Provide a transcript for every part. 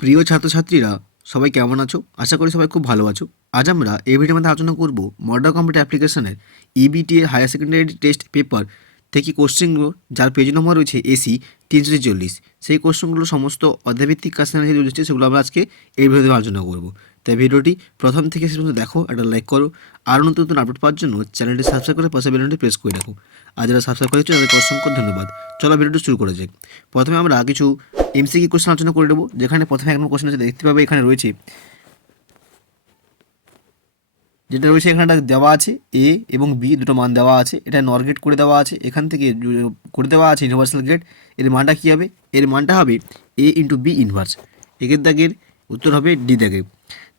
প্রিয় ছাত্রছাত্রীরা, সবাই কেমন আছো? আশা করি সবাই খুব ভালো আছো। আজ আমরা এই ভিডিওর মধ্যে আলোচনা করব মডার্ন কম্পিউটার অ্যাপ্লিকেশনের ইবিটি এর হায়ার সেকেন্ডারি টেস্ট পেপার থেকে কোশ্চেনগুলো, যার পেজ নম্বর রয়েছে এসি 340। সেই কোশ্চেনগুলো সমস্ত অধ্যায়ভিত্তিক কাজের যে রয়েছে সেগুলো আমরা আজকে এই ভিডিওতে আলোচনা করব। তাই ভিডিওটি প্রথম থেকে শেষ পর্যন্ত দেখো, একটা লাইক করো, আর নতুন নতুন আপডেট পাওয়ার জন্য চ্যানেলটি সাবস্ক্রাইব করে পাশে বেল আইকনটি প্রেস করে রাখো। আর যারা সাবস্ক্রাইব করেছো তাদেরকে অসংখ্য ধন্যবাদ। চলো ভিডিওটি শুরু করা যাক। প্রথমে আমরা কিছু এমসিকিউ কোশ্চেন আলোচনা করে নেব, যেখানে প্রথমে এক নম্বর কোশ্চেন আছে, দেখতে পাবে এখানে রয়েছে, যেটা রয়েছে এখানে দেওয়া আছে এ এবং বি দুটো মান দেওয়া আছে, এটা নর গেট করে দেওয়া আছে, এখান থেকে করে দেওয়া আছে ইউনিভার্সাল গেট। এর মানটা কী হবে? এর মানটা হবে এ ইন্টু বি ইনভার্স। একের দাগের উত্তর হবে ডি দাগে।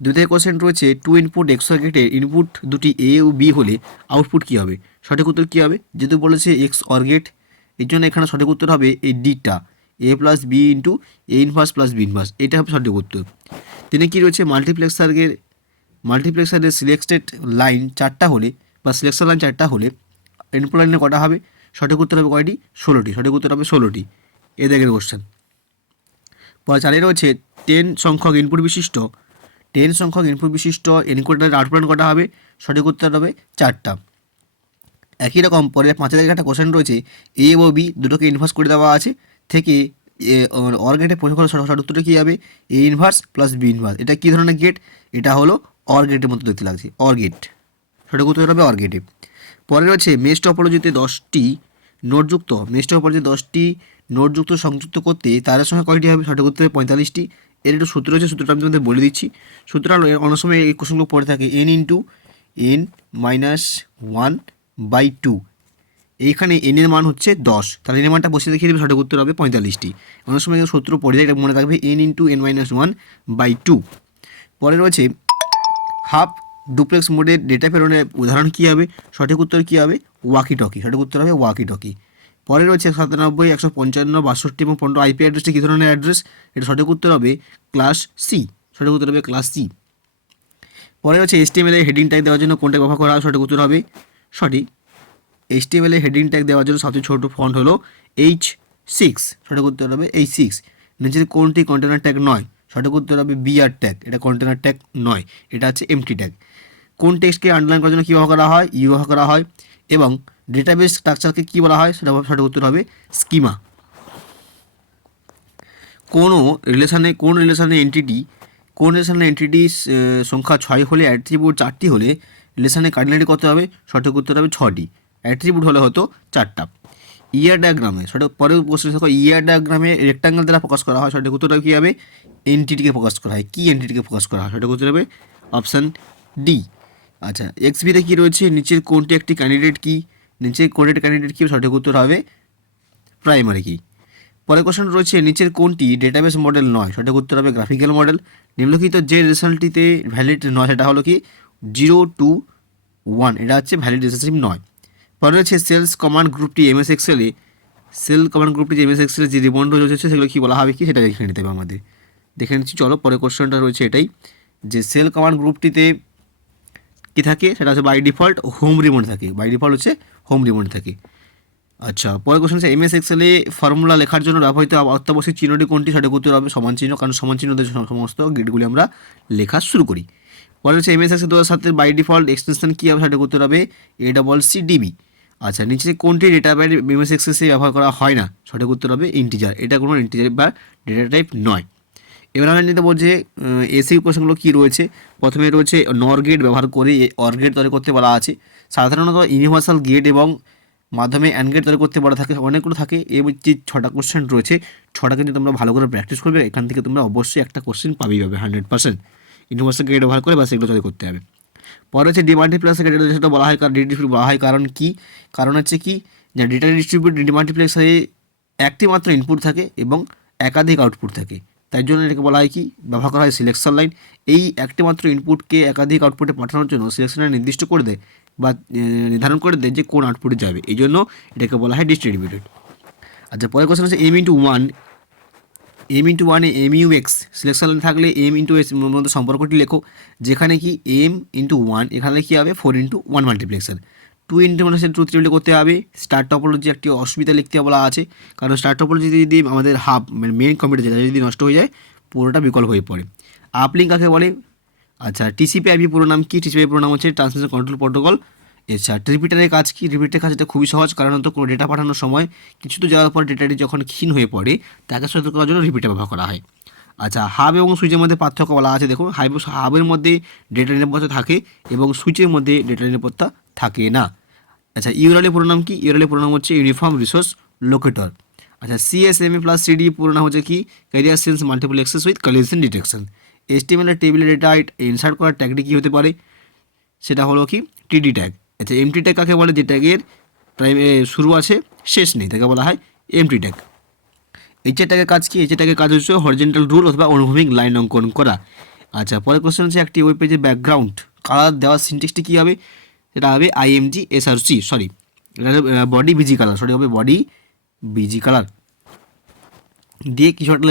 দ্বিতীয় কোশ্চেন রয়েছে টু ইনপুট এক্সর গেটের ইনপুট দুটি এ ও বি হলে আউটপুট কী হবে? সঠিক উত্তর কী হবে? যেহেতু বলেছে এক্স অর গেট, এর জন্য এখানে সঠিক উত্তর হবে এই ডিটা, এ plus B into A inverse plus B inverse, এটা হবে সঠিক উত্তর। তিনি কী রয়েছে মাল্টিপ্লেক্সারের সিলেক্টেড লাইন 4টা হলে বা সিলেকশন লাইন 4টা হলে ইনপুট লাইনে কটা হবে? সঠিক উত্তর হবে কয়টি? 16টি। সঠিক উত্তর হবে 16টি। এ দেখের কোশ্চেন। পরে চালিয়ে রয়েছে 10 সংখ্যক ইনপুট বিশিষ্ট এনকোডারের আউটপুট কটা হবে? সঠিক উত্তর হবে 4টা। একই রকম পরে 5 জায়গায় একটা কোশ্চেন রয়েছে, এ ও বি দুটোকে ইনভার্স করে দেওয়া আছে, থেকে অর গেটে প্রয়োগ করে সঠিক উত্তরটা কী হবে? A inverse plus B inverse. এটা কী ধরনের গেট? এটা হলো অর গেটের মতো দেখতে লাগছে, অর গেট। সঠিক উত্তর হবে অর গেটে। পরে রয়েছে মেশ টপোলজিতে 10টি নোটযুক্ত সংযুক্ত করতে তাদের সঙ্গে কয়টি হবে? সঠিক উত্তর হবে 45টি। এর একটু সূত্র রয়েছে, সূত্রটা আমি তোমাদের বলে দিচ্ছি। সূত্রটা অনেক সময় এই কোশ্চেনগুলো পড়ে থাকে, এন ইন্টু এন মাইনাস 1/2। এইখানে এন এর মান হচ্ছে 10, তাহলে এন এর মানটা বসে দেখিয়ে দেবে, সঠিক উত্তর হবে 45টি। অনেক সময় সূত্র পড়ে যায়, এটা মনে রাখবে, এন ইন্টু এন মাইনাস 1/2। পরে রয়েছে হাফ ডুপ্লেক্স মোডের ডেটা প্রেরণের উদাহরণ কী হবে? সঠিক উত্তর কী হবে? Walkie talkie. সঠিক উত্তর হবে ওয়াকি টকি। পরে রয়েছে 97, 155, 62 এবং 15 আইপি অ্যাড্রেসটি কী ধরনের অ্যাড্রেস? এটা সঠিক উত্তর হবে ক্লাস সি। সঠিক উত্তর হবে ক্লাস সি। পরে রয়েছে HTML এর হেডিং ট্যাগ দেওয়ার জন্য কোনটা ব্যবহার করা হয়? সঠিক উত্তর হবে সঠিক HTML এর হেডিং ট্যাগ দেওয়ার জন্য সবচেয়ে ছোট ফন্ট হলো H6। সঠিক উত্তর হবে H6। নিচের কোনটি কন্টেনার ট্যাগ নয়? সঠিক উত্তর হবে বিআর ট্যাগ। এটা কন্টেনার ট্যাগ নয়, এটা হচ্ছে এমটি ট্যাগ। কোন টেক্সটকে আন্ডারলাইন করার জন্য কী ব্যবহার করা হয়? ইউ ব্যবহার করা হয়। এবং ডেটাবেস স্ট্রাকচারকে কী বলা হয়? সেটা সঠিক উত্তর হবে স্কিমা। কোন রিলেশনে এন্টিটি সংখ্যা 6 হলে অ্যাট্রিবিউট 4টি হলে রিলেশনে কার্ডিনালিটি কত হবে? সঠিক উত্তর হবে 6টি। অ্যাট্রিবিউট হলে হতো 4টা। ইয়ার ডায়াগ্রামে সঠিক, পরের প্রশ্ন দেখো, ইয়ার ডায়াগ্রামে রেক্টাঙ্গেল দ্বারা প্রকাশ করা হয়, সঠিক উত্তরটা কী হবে? এন্টিটিকে প্রকাশ করা হয়। কি এন্টিটিকে প্রকাশ করা হয়? সঠিক উত্তর হবে অপশান ডি। আচ্ছা, এক্সবিতে কী রয়েছে? নিচের কোনটি একটি ক্যান্ডিডেট কি? সঠিক উত্তর হবে প্রাইমারি কি। পরের কোশ্চেন রয়েছে, নিচের কোনটি ডেটাবেস মডেল নয়? সঠিক উত্তর হবে গ্রাফিক্যাল মডেল। নিম্নলিখিত যে রেজাল্টটিতে ভ্যালিড নয় সেটা হলো কি? 0 to 1, এটা হচ্ছে ভ্যালিড রেসিভ নয়। পরে রয়েছে সেলস কমান্ড গ্রুপটি এমএস এক্সেলে যে রিবন্ড রয়েছে সেগুলো কী বলা হবে কি? সেটা দেখে নিতে হবে আমাদের। দেখে নিচ্ছি, চলো পরের কোশ্চেনটা রয়েছে এটাই, যে সেল কমান্ড গ্রুপটিতে কী থাকে? সেটা হচ্ছে বাই ডিফল্ট হোম রিমোট থাকে। আচ্ছা, পরের কোশ্চেন হচ্ছে এমএস এক্সেলে ফর্মুলা লেখার জন্য ব্যবহৃত অত্যাবশ্যক চিহ্নটি কোনটি? সঠিক উত্তর হবে সমান চিহ্ন, কারণ সমান চিহ্ন দিয়ে সমস্ত গেটগুলি আমরা লেখা শুরু করি। পরে হচ্ছে MS Excel 2007 by default extension কী হবে? সঠিক উত্তর হবে ACCDB। আচ্ছা, নিচে কোনটি ডেটা টাইপ এমএস এক্সেলে ব্যবহার করা হয় না? সঠিক উত্তর হবে ইন্টিজার। এটা কোনো ইন্টিজার বা ডেটা টাইপ নয়। এবার আমরা নিতে বলছে এসি কোশ্চেনগুলো কী রয়েছে। প্রথমে রয়েছে নর গেট ব্যবহার করে অর গেট তৈরি করতে বলা আছে। সাধারণত ইউনিভার্সাল গেট এবং মাধ্যমে অ্যান্ড গেট তৈরি করতে বলা থাকে, অনেকগুলো থাকে। এই যে 6টা কোশ্চেন রয়েছে, 6টা কিন্তু তোমরা ভালো করে প্র্যাকটিস করবে। এখান থেকে তোমরা অবশ্যই একটা কোশ্চেন পাবে 100%। ইউনিভার্সাল গেট ব্যবহার করে বাস এগুলো তৈরি করতে হবে। পরে হচ্ছে ডিমাল্টিপ্লেক্সার গেট সেটা বলা হয়, বলা হয় কারণ কি? কারণ হচ্ছে কি, যে ডেটা ডিস্ট্রিবিউট ডিমাল্টিপ্লেক্সারে একটি মাত্র ইনপুট থাকে এবং একাধিক আউটপুট থাকে, তাই জন্য এটাকে বলা হয় কি? ব্যবহার করা হয় সিলেকশন লাইন। এই একটি মাত্র ইনপুটকে একাধিক আউটপুটে পাঠানোর জন্য সিলেকশন লাইন নির্দিষ্ট করে দেয় বা নির্ধারণ করে দেয় যে কোন আউটপুটে যাবে, এই জন্য এটাকে বলা হয় ডিস্ট্রিবিউটেড। আচ্ছা, পরের কোশ্চেন হচ্ছে এম ইন্টু ওয়ানে MUX সিলেকশন লাইন থাকলে M/S মধ্যে সম্পর্কটি লেখো, যেখানে কি M/1 এখানে কী হবে? 4/1 মাল্টিপ্লেক্সার। 2 ট্রুথ টেবিল করতে হবে। স্টার টপোলজি একটি অসুবিধা লিখতে বলা আছে, কারণ স্টার টপোলজি যদি আমাদের মেন কম্পিউটার যেটা যদি নষ্ট হয়ে যায়, পুরোটা বিকল্প হয়ে পড়ে। আপলিঙ্ক কাকে বলে? আচ্ছা, টিসিপি/আইপি পুরো নাম কি? টিসিপি পুরো নাম হচ্ছে ট্রান্সমিশন কন্ট্রোল প্রোটোকল। আচ্ছা, রিপিটারের কাজ কি? রিপিটারের কাজ এটা খুবই সহজ, কারণ তো কোনো ডেটা পাঠানোর সময় কিছু তো যাওয়ার পর ডেটাটি যখন ক্ষীণ হয়ে পড়ে তাকে সতর্ক করার জন্য রিপিটার ব্যবহার করা হয়। আচ্ছা, হাব এবং সুইচের মধ্যে পার্থক্য বলা আছে, দেখুন হাবের মধ্যে ডেটা নিরাপত্তা থাকে এবং সুইচের মধ্যে ডেটা নিরাপত্তা থাকে না। আচ্ছা, ইউআরএল পুরো নাম কি? ইউআরএল পুরো নাম হচ্ছে ইউনিফর্ম রিসোর্স লোকেটর। আচ্ছা, সিএসএমএ প্লাস সিডি পুরো নাম হচ্ছে কি? Career sense multiple access with collision detection. HTML টেবিলের ডেটা ইনসার্ট করার ট্যাগটি কী হতে পারে? সেটা হলো কি? টিডি ট্যাগ। আচ্ছা, এমটি ট্যাগ কাকে বলে? যে ট্যাগের শুরু আছে শেষ নেই তাকে বলা হয় এমটি ট্যাগ। এইচএ ট্যাগের কাজ কি? এইচএ ট্যাগের কাজ হচ্ছে হরিজেন্টাল রুল অথবা অনুভূমিক লাইন অঙ্কন করা। আচ্ছা, পরের কোশ্চেন হচ্ছে একটি ওয়েব পেজের ব্যাকগ্রাউন্ড কালার দেওয়ার সিনটেক্সটি কী হবে? সেটা হবে আইএমজি এসআরসি, সরি এটা বডি বিজি কালার, সরি হবে বডি বিজি কালার দিয়ে কিছু একটা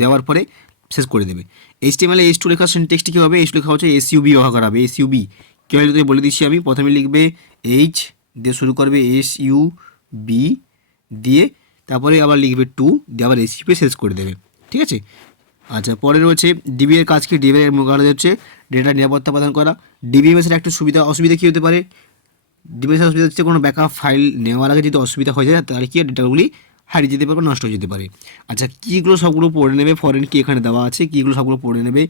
দেওয়ার পরে শেষ করে দেবে। এইচটিএমএল H2 লেখার সিনটেক্সটি কী হবে? H2 লেখা হচ্ছে এসইউবি ব্যবহার করা হবে। এসইউবি কী হয় যদি বলে দিচ্ছি আমি। প্রথমে লিখবে এইচ দিয়ে শুরু করবে এসইউবি দিয়ে, তারপরে আবার লিখবে 2 দিয়ে আবার এসইউবি শেষ করে দেবে, ঠিক আছে। আচ্ছা, পরে রয়েছে ডিবি এর কাজ কি? ডিবি এর কাজ হচ্ছে ডেটা নিরাপত্তা প্রদান করা। ডিবিএমএসের একটা অসুবিধা কী হতে পারে? ডিবিএমএসের অসুবিধা হচ্ছে কোনো ব্যাকআপ ফাইল নেওয়ার আগে যদি অসুবিধা হয়ে যায় তাহলে কি ডেটাগুলি হারিয়ে যেতে পারবে, নষ্ট হয়ে যেতে পারে। আচ্ছা, কীগুলো সবগুলো পড়ে নেবে? ফরেন কি এখানে দেওয়া আছে, কীগুলো সবগুলো পড়ে নেবে।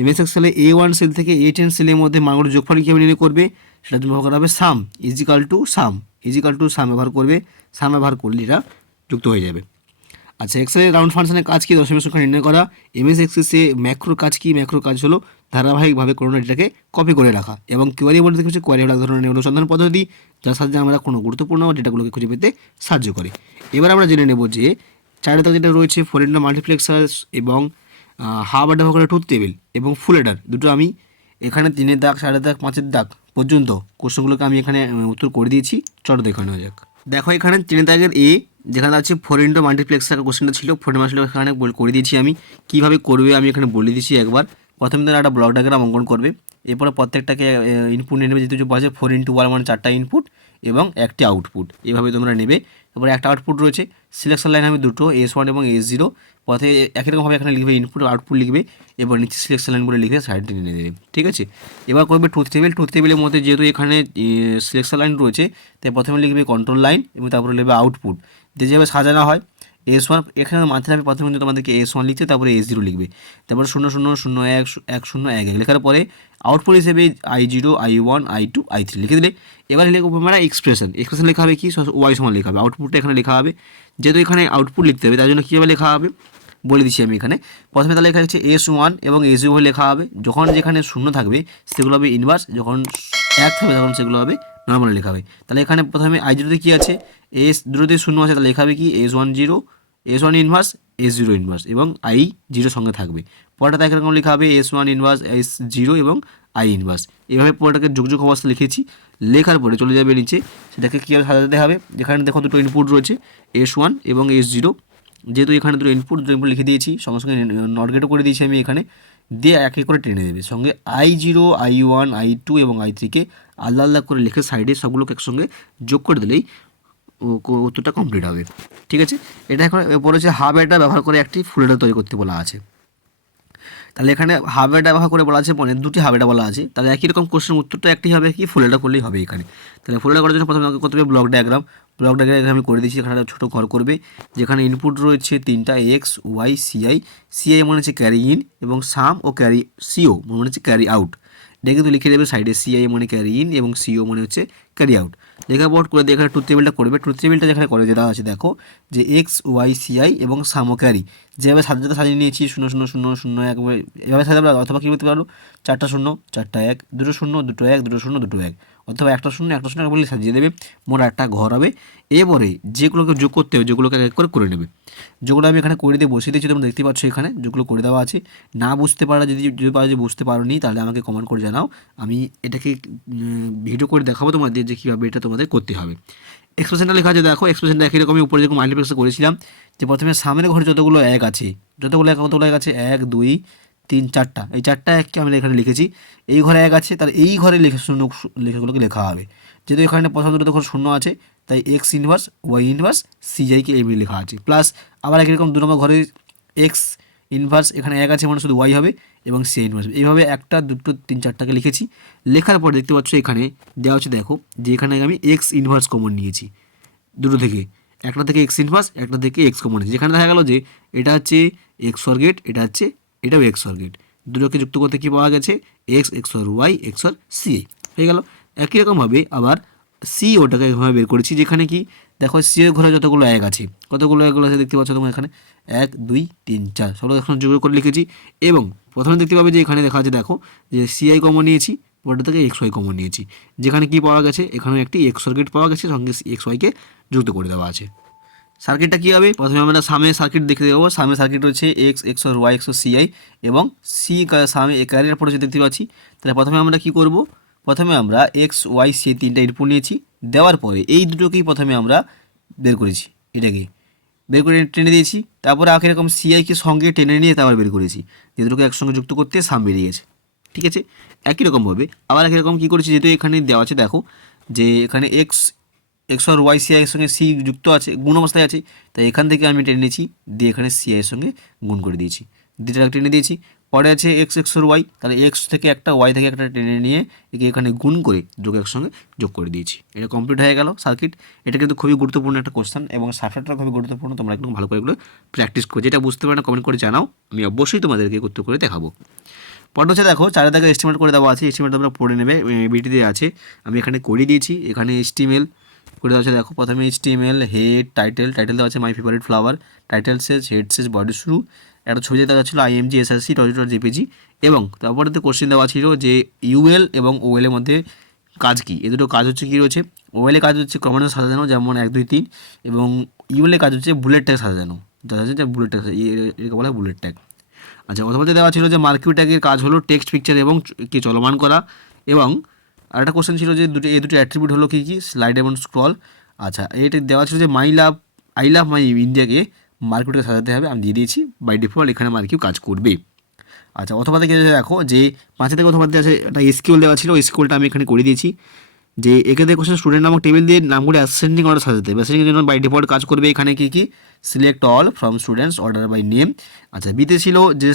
এমএস এক্সেলে A1 সেল থেকে A10 সেলের মধ্যে মানগুলোর যোগফল কীভাবে নির্ণয় করবে? সেটা ব্যবহার করা হবে সাম ইজিক্যাল টু সাম ব্যবহার করবে। সাম ব্যবহার করলে এটা যুক্ত হয়ে যাবে। আচ্ছা, এক্সেলের রাউন্ড ফাংশনের কাজ কি? দশমিক সংখ্যা নির্ণয় করা। এমএস এক্সেসে ম্যাক্রোর কাজ কি? ম্যাক্রোর কাজ হলো ধারাবাহিকভাবে কোনো ডেটাকে কপি করে রাখা। এবং কোয়ারি বলতে হচ্ছে কোয়ারি হলো এক ধরনের অনুসন্ধান পদ্ধতি যার সাহায্যে আমরা কোনো গুরুত্বপূর্ণ ডেটাগুলোকে খুঁজে পেতে সাহায্য করে। এবার আমরা জেনে নেব যে চার দাগ যেটা রয়েছে ফোরেন্ডার মাল্টিপ্লেক্সার এবং হাব ব্যবহার করে ট্রুথ টেবিল এবং ফুল এডার দুটো আমি এখানে 3 দাগ 4 দাগ 5 দাগ পর্যন্ত কোশ্চেনগুলোকে আমি এখানে উত্তর করে দিয়েছি। চলো দেখে নেওয়া যাক। দেখো এখানে 3 দাগের এ যেখানে আছে ফোর ইন্টু মাল্টিপ্লেক্সার কোশ্চেনটা ছিল, ফোরেন মাসলে এখানে করে দিয়েছি আমি কীভাবে করবে আমি এখানে বলে দিয়েছি একবার। প্রথমে তারা একটা ব্লক ডায়াগ্রাম অঙ্কন করবে, এরপরে প্রত্যেকটাকে ইনপুট নিয়ে নেবে, যেহেতু বলছে 4x1 মানে 4টা ইনপুট এবং একটি আউটপুট, এভাবে তোমরা নেবে। তারপরে একটা আউটপুট রয়েছে, সিলেকশন লাইন আমি দুটো S1 এবং S0, পথে একই রকমভাবে এখানে লিখবে ইনপুট আউটপুট লিখবে, এবার নিচে সিলেকশন লাইন বলে লিখে সাইডে নিয়ে দেবে, ঠিক আছে। এবার করবে ট্রুথ টেবিলের মধ্যে যেহেতু এখানে সিলেকশন লাইন রয়েছে তাই প্রথমে লিখবে কন্ট্রোল লাইন এবং তারপরে লিখবে আউটপুট, যেভাবে সাজানো হয় S1 এখানে মাথায় আমি প্রথমে কিন্তু তোমাদেরকে S1 লিখতে, তারপরে S0 লিখবে, তারপরে 0 0 0 1 1 0 1 1 লেখার পরে আউটপুট হিসেবে I0 I1 I2 I3 লিখে দিলে। এবার লিখবো আমরা এক্সপ্রেশন লেখা হবে কি? ওয়াই সমান লেখা হবে, আউটপুটটা এখানে লেখা হবে, যেহেতু এখানে আউটপুট লিখতে হবে তার জন্য কীভাবে লেখা হবে বলে দিচ্ছি আমি এখানে। প্রথমে তাহলে এখানে হচ্ছে S1 এবং S0 লেখা হবে, যখন যেখানে শূন্য থাকবে সেগুলো হবে ইনভার্স, যখন 1 থাকবে তখন সেগুলো হবে নর্মাল লেখা হবে। তাহলে এখানে প্রথমে I0তে কী আছে? S0তে শূন্য আছে, তাহলে লেখা হবে কি S1 ইনভার্স S0 ইনভার্স এবং I0 সঙ্গে থাকবে। পরেরটা একরকম লেখা হবে S1 ইনভার্স S0 এবং I ইনভার্স, এভাবে পুরোটাকে যুগ অবস্থা লিখেছি। লেখার পরে চলে যাবে নিচে, সেটাকে কীভাবে সাজাতে হবে, যেখানে দেখো দুটো ইনপুট রয়েছে S1 এবং S0, যেহেতু এখানে দুটো ইনপুট লিখে দিয়েছি, সঙ্গে সঙ্গে নট গেটও করে দিয়েছি আমি এখানে, দিয়ে এক এক করে টেনে দেবে, সঙ্গে I0 I1 I2 এবং I3কে আলাদা আলাদা করে লিখে সাইডে সবগুলোকে একসঙ্গে যোগ করে দিলেই উত্তরটা কমপ্লিট হবে, ঠিক আছে। এটা এখন বলেছে হাব এটা ব্যবহার করে একটি ফুল হেডার তৈরি করতে বলা আছে। তাহলে এখানে হাব এটা ব্যবহার করে বলা আছে, মানে দুটি হাব এটা বলা আছে, তাহলে একই রকম কোশ্চেন উত্তরটা একটি হবে কি? ফুল হেডার করলেই হবে এখানে। তাহলে ফুল হেডার করার জন্য প্রথমে আমাকে করতে হবে ব্লক ডায়াগ্রাম আমি করে দিচ্ছি। এখানে ছোটো ঘর করবে, যেখানে ইনপুট রয়েছে 3টা X Y CI মনে হচ্ছে ক্যারি ইন এবং সাম ও ক্যারি CO মনে হচ্ছে ক্যারি আউট, এটা কিন্তু লিখে দেবে সাইডে, CI মানে ক্যারি ইন এবং CO মানে হচ্ছে ক্যারি আউট। লেখা বোর্ড করে দিয়ে এখানে ট্রুথ টেবিলটা করবে। ট্রুথ টেবিলটা যেখানে করে যেটা আছে দেখো যে X Y CI এবং সাম ও ক্যারি যেভাবে সাজিয়ে নিয়েছি 0 0 0 0 1 এভাবে সাজাবে, অথবা কী করতে পারো 4টা 0 4টা 1 2টো 0 2টো 1 2টো 0 2টো 1, অথবা একটা 0 একটা 0 বলে সাজিয়ে দেবে, মোট একটা ঘর হবে। এরপরে যেগুলোকে যোগ করতে হবে যেগুলোকে এক করে করে নেবে, যেগুলো আমি এখানে করে দিয়ে বসিয়ে দিয়েছি, তোমরা দেখতে পাচ্ছ এখানে যেগুলো করে দেওয়া আছে। না বুঝতে পারা যদি বুঝতে পারো নি তাহলে আমাকে কমেন্ট করে জানাও, আমি এটাকে ভিডিও করে দেখাবো তোমাদের যে কীভাবে এটা তোমাদের করতে হবে। এক্সপ্রেশনটা লেখা আছে দেখো, এক্সপ্রেশনটা একই রকমই উপরে যেরকম মাল্টিপ্লেক্স করেছিলাম, যে প্রথমে সামনের ঘরে যতগুলো 1 আছে, কতগুলো 1 আছে 1 2 3 4টা, এই 4টা 1কে আমি এখানে লিখেছি। এই ঘরে 1 আছে, তাহলে এই ঘরে লেখাগুলোকে লেখা হবে, যেহেতু এখানে প্রথম দুটো ঘর শূন্য আছে তাই X inverse Y inverse CI কে এমনি লেখা আছে, প্লাস আবার একই রকম 2 নম্বর ঘরে X ইনভার্স এখানে 1 আছে মানে শুধু ওয়াই হবে এবং সি ইনভার্স। এইভাবে 1টা 2টো 3 4টাকে লিখেছি। লেখার পর দেখতে পাচ্ছ এখানে দেওয়া হচ্ছে, দেখো যে এখানে আমি এক্স ইনভার্স কমন নিয়েছি দুটো থেকে, একটা থেকে এক্স ইনভার্স, একটা থেকে এক্স কমন নিয়েছি। যেখানে দেখা গেল যে এটা হচ্ছে এক্স ওয়ার গেট, এটা হচ্ছে এটাও এক্স ওয়ার গেট, দুটোকে যুক্ত করতে কী পাওয়া গেছে, X X or Y X or C হয়ে গেল। একই রকমভাবে আবার সি ওটাকে এভাবে বের করেছি, যেখানে কি দেখো সি এর ঘরে যতগুলো 1 আছে, কতগুলো এগুলো আছে দেখতে পাচ্ছ তোমরা এখানে 1 2 3 4 সবগুলো এখন যোগ করে লিখেছি। এবং প্রথমে দেখতে পাবে যে এখানে দেখা আছে, দেখো যে সিআই কমন নিয়েছি, ওটা থেকে এক্স ওয়াই কমন নিয়েছি, যেখানে কি পাওয়া গেছে, এখানে একটি এক্স সার্কিট পাওয়া গেছে, সঙ্গে এক্স ওয়াইকে যুক্ত করে দেওয়া আছে। সার্কিটটা কী হবে, প্রথমে আমরা সামনে সার্কিট দেখতে দেবো। সামনে সার্কিট রয়েছে X X or Y X CI এবং সি সামনে ক্যারিয়ার পড়েছে দেখতে পাচ্ছি। তাহলে প্রথমে আমরা কী করব, প্রথমে আমরা এক্স ওয়াই সি 3টা ইনপুট নিয়েছি, দেওয়ার পরে এই দুটোকেই প্রথমে আমরা বের করেছি, এটাকে বের করে টেনে দিয়েছি। তারপরে একই রকম সিআইকে সঙ্গে টেনে নিয়ে তারপর বের করেছি, যে দুটোকে একসঙ্গে যুক্ত করতে সাম বেরিয়ে গেছে। ঠিক আছে, একই রকমভাবে আবার একই রকম কী করেছি, যেহেতু এখানে দেওয়া আছে দেখো যে এখানে এক্স এক্স আর ওয়াই সি আইয়ের সঙ্গে সি যুক্ত আছে, গুণ অবস্থায় আছে, তাই এখান থেকে আমি টেনে নিয়েছি, দিয়ে এখানে সি আইয়ের সঙ্গে গুণ করে দিয়েছি, দুটোটাকে টেনে দিয়েছি। পরে আছে এক্স এক্স আর ওয়াই, তাহলে এক্স থেকে একটা ওয়াই থেকে একটা টেনে নিয়ে একে এখানে গুণ করে দুটোকে একসঙ্গে যোগ করে দিয়েছি। এটা কমপ্লিট হয়ে গেল সার্কিট। এটা কিন্তু খুবই গুরুত্বপূর্ণ একটা কোশ্চেন এবং সার্কিটটা খুবই গুরুত্বপূর্ণ, তোমরা একদম ভালো করে এগুলো প্র্যাকটিস করো। যেটা বুঝতে পারে না কমেন্ট করে জানাও, আমি অবশ্যই তোমাদেরকে উত্তর করে দেখাবো। পরে হচ্ছে দেখো 4 দাগে এস্টিমেট করে দেওয়া আছে, এস্টিমেট তোমরা পড়ে নেবে, বিটিতে আছে, আমি এখানে করে দিয়েছি। এখানে এস্টিমেল করে দেওয়া আছে, দেখো প্রথমে HTML হেড টাইটেল, টাইটেল দেওয়া আছে my favourite flower, title Sage head Sage body শুরু, একটা ছবি দেওয়া ছিল IMG SRC .jpg এবং তারপরে তো কোশ্চেন দেওয়া ছিল যে ইউএল এবং ওএল এর মধ্যে কাজ কী। এ দুটো কাজ হচ্ছে কী রয়েছে, ওএল এর কাজ হচ্ছে ক্রমান্বয়ে সাজানো, যেমন 1 2 3, এবং ইউএল এর কাজ হচ্ছে বুলেট ট্যাগ সাজানো, দেখা যাচ্ছে যে বুলেট ট্যাগ, একে বলা হয় বুলেট ট্যাগ। আচ্ছা, অথবা দেওয়া ছিল যে মার্কিউ ট্যাগের কাজ হলো টেক্সট পিকচার এবং কি চলমান করা, এবং আরেকটা কোশ্চেন ছিল যে এই দুটো অ্যাট্রিবিউট হলো কী কী, স্লাইড এবং স্ক্রল। আচ্ছা, এইটা দেওয়া ছিল যে আই লাভ মাই ইন্ডিয়াকে মার্কিউটাকে সাজাতে হবে, আমি দিয়ে দিয়েছি, বাই ডিফল্ট এখানে মার্কিউ কাজ করবে। আচ্ছা, অথবা থেকে দেখো যে 5 থেকে অথবা আছে একটা এসকিউএল দেওয়া ছিল, এসকিউএলটা আমি এখানে করে দিয়েছি, যে একে দিয়ে কোশ্চেন স্টুডেন্ট নামক টেবিল দিয়ে নামগুলি অ্যাসেন্ডিং অর্ডার সাজাতে হবে। অ্যাসেন্ডিংয়ের জন্য বাই ডিফল্ট কাজ করবে এখানে কী কী, select all from students order by name. আচ্ছা, বিতে ছিল যে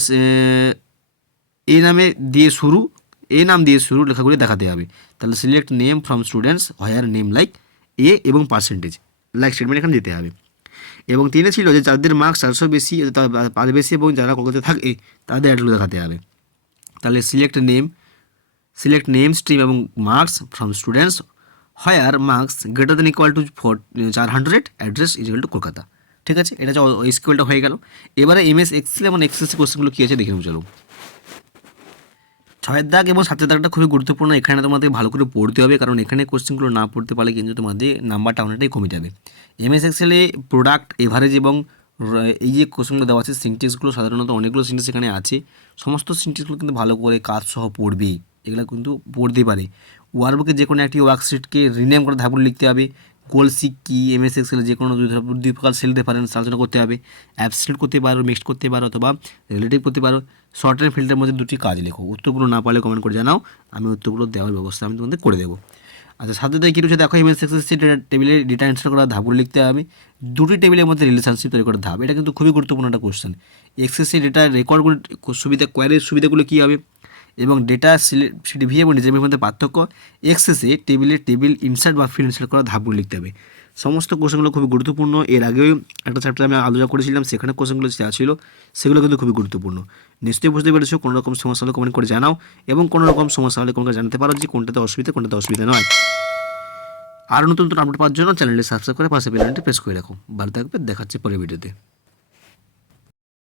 এ নামে দিয়ে শুরু, এ নাম দিয়ে শুরু লেখাগুলি দেখাতে হবে, তাহলে select name from students where name like a এবং পার্সেন্টেজ লাইক স্টেটমেন্ট এখানে দিতে হবে। এবং 3 ছিল যে যাদের মার্কস 400 বেশি, 5 বেশি এবং যারা কলকাতায় থাকে তাদের অ্যাডগুলো দেখাতে হবে, তাহলে সিলেক্ট নেম স্ট্রিম এবং marks from students where marks greater than equal to 400, address is equal to Kolkata. ঠিক আছে, এটা হচ্ছে এসকিউএলটা হয়ে গেল। এবারে MS এক্সেল এবং এক্সেসি কোশ্চেনগুলো কী আছে দেখে নেব, চলো। 6 দাগ এবং 7 দাগটা খুবই গুরুত্বপূর্ণ, এখানে তোমাদের ভালো করে পড়তে হবে, কারণ এখানে কোশ্চেনগুলো না পড়তে পারলে কিন্তু তোমাদের নাম্বারটা অনেকটাই কমে যাবে। MS এক্সেলে প্রোডাক্ট এভারেজ এবং এই যে কোশ্চেনগুলো দেওয়া আছে সিনট্যাক্সগুলো, সাধারণত অনেকগুলো সিনট্যাক্স এখানে আছে, সমস্ত সিনট্যাক্সগুলো কিন্তু ভালো করে কাজ সহ পড়বেই, এগুলো কিন্তু পড়তেই পারে। ওয়ার্কবুকে যে কোনো একটি ওয়ার্কশিটকে রিনেম করে ধাপগুলো লিখতে হবে। গোল সিক কি, MS এক্সেলে যে কোনো দুই প্রকার সেল রেফারেন্স আলোচনা করতে হবে, অ্যাবসলিউট করতে পারো, মিক্সড করতে পারো অথবা রিলেটিভ করতে পারো। শর্ট অ্যান্ড ফিল্ডের মধ্যে 2টি কাজ লেখো। উত্তরগুলো না পারলে কমেন্ট করে জানাও, আমি উত্তরগুলো দেওয়ার ব্যবস্থা আমি তোমাদের করে দেবো। আচ্ছা, সাথে কী রয়েছে দেখো, MS এক্সেল টেবিলে ডেটা এন্টার করা ধাপগুলো লিখতে হবে, 2টি টেবিলের মধ্যে রিলেশনশিপ তৈরি করার ধাপ, এটা কিন্তু খুবই গুরুত্বপূর্ণ একটা কোশ্চেন। এক্সেসে ডেটা রেকর্ডগুলো সুবিধা, কোয়ারির সুবিধাগুলো কী হবে এবং ডেটা সিডিভি এবং ডিজাইনের মধ্যে পার্থক্য, এক্সেসে টেবিল ইনসার্ট বা ফিল্ড ইনসার্ট করা ধাপগুলো লিখতে হবে। সমস্ত কোশ্চেনগুলো খুবই গুরুত্বপূর্ণ। এর আগেও একটা চ্যাপ্টারে আমি আলোচনা করেছিলাম, সেখানে কোশ্চেনগুলো যা ছিল সেগুলো কিন্তু খুবই গুরুত্বপূর্ণ। নিশ্চয়ই বুঝতে পেরেছো। কোনো রকম সমস্যা হলে কমেন্ট করে জানাও, এবং কোনো রকম সমস্যা হলে কোনো জানতে পারো যে কোনটাতে অসুবিধা নয়। আর নতুন আপডেট পাওয়ার জন্য চ্যানেলটি সাবস্ক্রাইব করে পাশে বেল আইকনটি প্রেস করে রাখো। ভালো থাকবে, দেখাচ্ছে পরের ভিডিওতে।